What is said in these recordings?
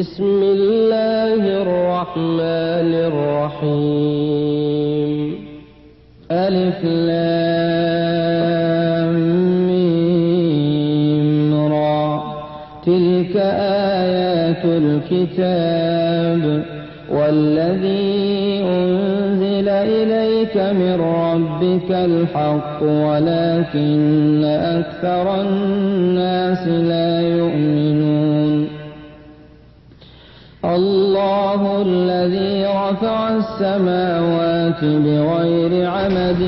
بسم الله الرحمن الرحيم ألف لام ميم را تلك آيات الكتاب والذي أنزل إليك من ربك الحق ولكن أكثر الناس لا يؤمنون الله الذي رفع السماوات بغير عمد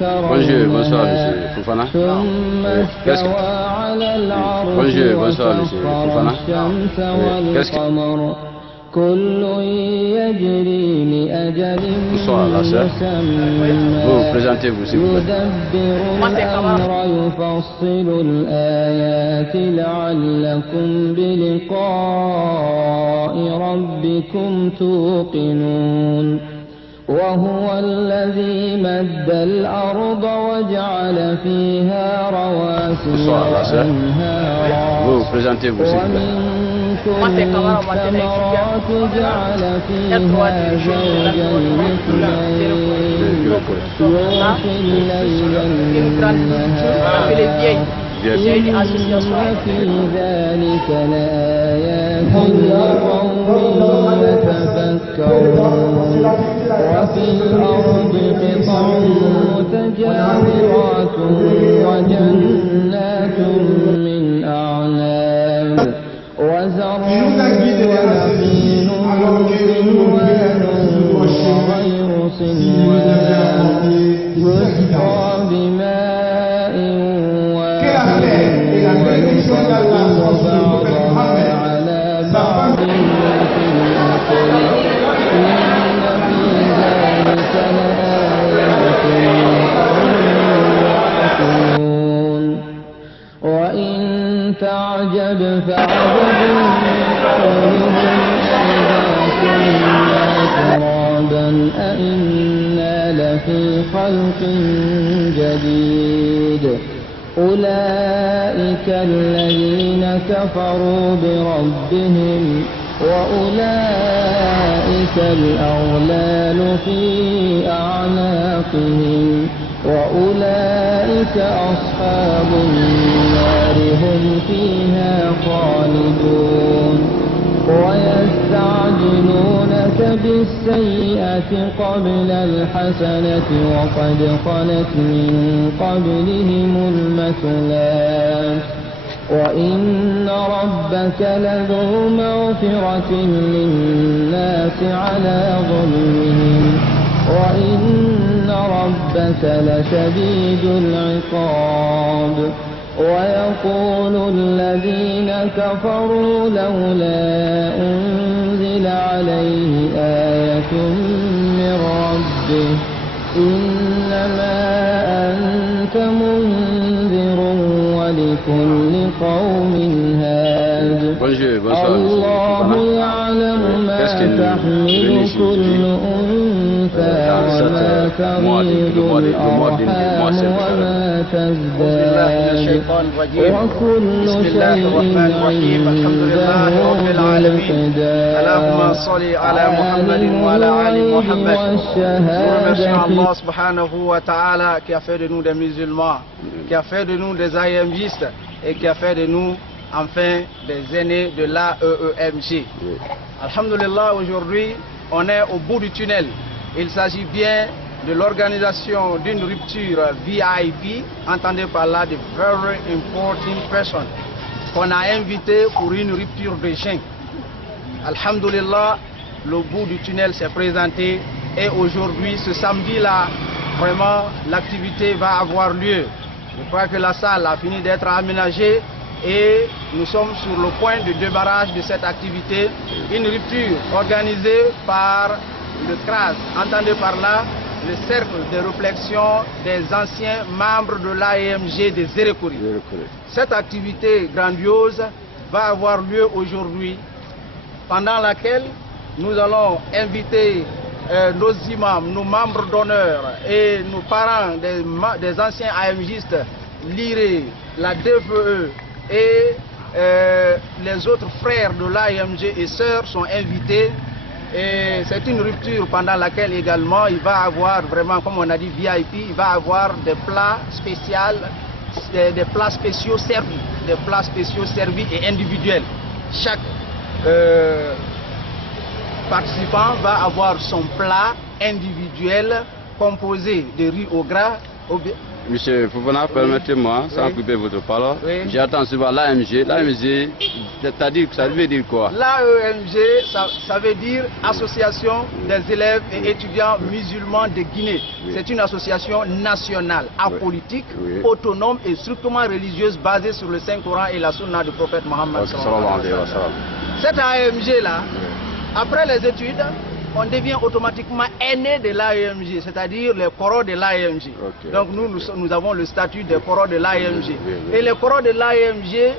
ترونها ثم استوى على العرش وسخر الشمس والقمر كل يجري لأجل مسمى يدبر الأمر يفصل الآيات لعلكم بلقاء ربكم توقنون وهو الذي مد الأرض وجعل فيها رواسي وأنهارا ومن كل الثمرات جعل فيها زوجين اثنين يغشي الليل النهار إن في ذلك لآيات لقوم يتفكرون وفي الأرض قطع متجاورات وجنات من أعناب وزرع ونخيل صنوان وغير صنوان يسقى بماء واحد ويفضل بعضها على بعض في الأكل إن في ذلك لآيات لقوم يعقلون وإن تعجب فعجب قولهم إذا كنا ترابا أئنا لفي خلق جديد أولئك الذين كفروا بربهم وأولئك الأغلال في أعناقهم وأولئك أصحاب النار هم فيها خالدون ويستعجلونك بالسيئة قبل الحسنة وقد خلت من قبلهم المثلات وإن ربك لذو مغفرة للناس على ظلمهم وإن ربك لشديد العقاب ويقول الذين كفروا لولا أنزل عليه آية من ربه إنما أنت منذر ولكل قوم هاد الله يعلم ما تحمل كل أنثى وما تغيض الأرحام وما تزداد وكل شيء عنده بمقدار اللهم صل على محمد وعلى آل محمد. Allah subhanahu wa ta'ala qui a fait de nous des musulmans, qui a fait de nous des AEMJistes et qui a fait de nous enfin des aînés de l'AEEMJ. Alhamdulillah, aujourd'hui on est au bout du tunnel. Il s'agit bien de l'organisation d'une rupture VIP, entendez par là de very important person qu'on a invité pour une rupture de jeûne. Alhamdulillah, le bout du tunnel s'est présenté et aujourd'hui, ce samedi-là, vraiment l'activité va avoir lieu. Je crois que la salle a fini d'être aménagée et nous sommes sur le point de débarrage de cette activité. Une rupture organisée par le CRAS, entendez par là le cercle de réflexion des anciens membres de l'AEMG des Zérékouri. Cette activité grandiose va avoir lieu aujourd'hui, pendant laquelle nous allons inviter nos imams, nos membres d'honneur et nos parents des anciens AEMJistes, l'IRE, la DFE et les autres frères de l'AMG et sœurs sont invités. Et c'est une rupture pendant laquelle également il va avoir vraiment, comme on a dit, VIP, il va avoir des plats spéciaux, des plats spéciaux servis, et individuels. Chaque participant va avoir son plat individuel composé de riz au gras. Monsieur Fofana, permettez-moi, sans couper votre parole, j'attends souvent l'AMG. L'AMG, c'est-à-dire que ça veut dire quoi? L'AEMG, ça veut dire Association des élèves et étudiants musulmans de Guinée. C'est une association nationale, apolitique, autonome et strictement religieuse basée sur le Saint-Coran et la Sunna du prophète Mohammed. Cette AEMG-là, après les études, on devient automatiquement aîné de l'AEMG, c'est-à-dire les coraux de l'AEMG. Donc nous avons le statut des coraux de l'AEMG. Et les coraux de l'AEMG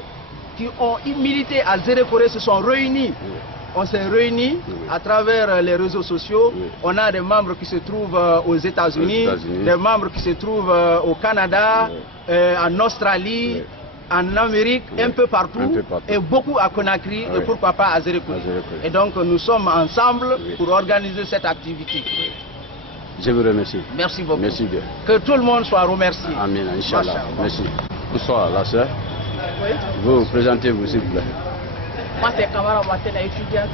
qui ont milité à Zérekoré se sont réunis. On s'est réunis à travers les réseaux sociaux. On a des membres qui se trouvent aux États-Unis, des membres qui se trouvent au Canada, en Australie, en Amérique, un peu partout, et beaucoup à Conakry, et pourquoi pas à Zérekoré. Et donc nous sommes ensemble pour organiser cette activité. Je vous remercie. Merci beaucoup. Merci bien. Que tout le monde soit remercié. Amen, Inch'Allah. Merci. Bonsoir, la sœur. Oui. Vous présentez-vous, s'il vous plaît. Moi, c'est Kamara Matena, étudiante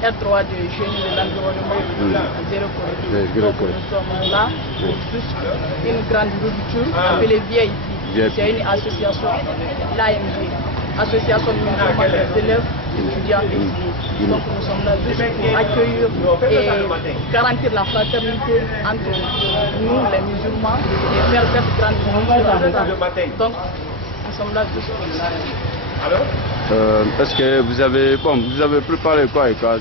R3 de génie de l'environnement à Zérekoré. Donc nous sommes là pour une grande rupture appelée VIP. C'est une association, l'AMG, Association musulmane des élèves, étudiants et donc nous sommes là juste pour accueillir et garantir la fraternité entre nous, les musulmans, et faire cette grande rupture. Donc nous sommes là juste pour ça. Est-ce que vous avez préparé quoi et quoi?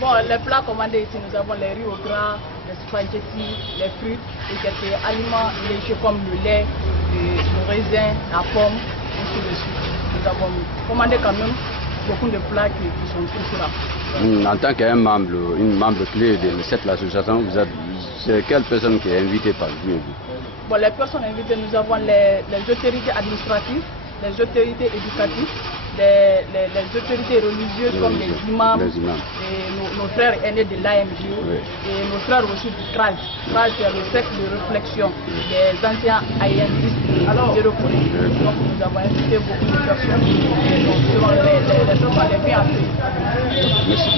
Bon, les plats commandés ici, nous avons les riz au gras, les spaghettis, les fruits et quelques aliments légers comme le lait, le raisin, la pomme, ainsi de suite. Nous avons commandé quand même beaucoup de plats qui sont tous là. En tant qu'un membre, une membre clé de cette association, c'est quelle personne qui est invitée par vous? Bon, les personnes invitées, nous avons les autorités administratives, les autorités éducatives, les autorités religieuses comme les imams, et nos frères aînés de l'AMG et nos frères aussi du CRAJ. CRAJ, c'est le cercle de réflexion des anciens AIMistes de Zérekoré. Donc nous avons invité beaucoup de personnes et donc selon les personnes les bien accueillies. Merci.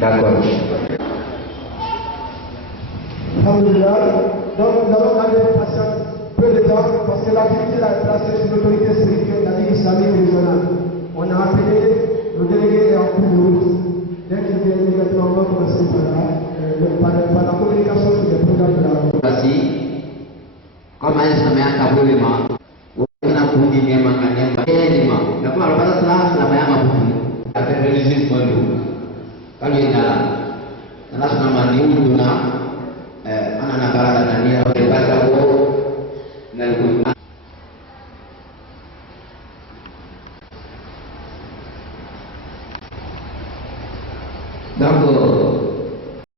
D'accord. Alhamdulillah. Donc nous allons garder patience peu de temps parce que l'activité est placée sur l'autorité spirituelle de la Ligue islamique régionale. On a appelé le délégué en cours de route. Dès qu'il vient immédiatement, on va commencer par la communication sur les programmes de la route. Voici, comme un chemin à Kabouléma, on a conduit des magasins, la première fois, la main à Boubou, avec le régime Mondou. Quand il y a là, on a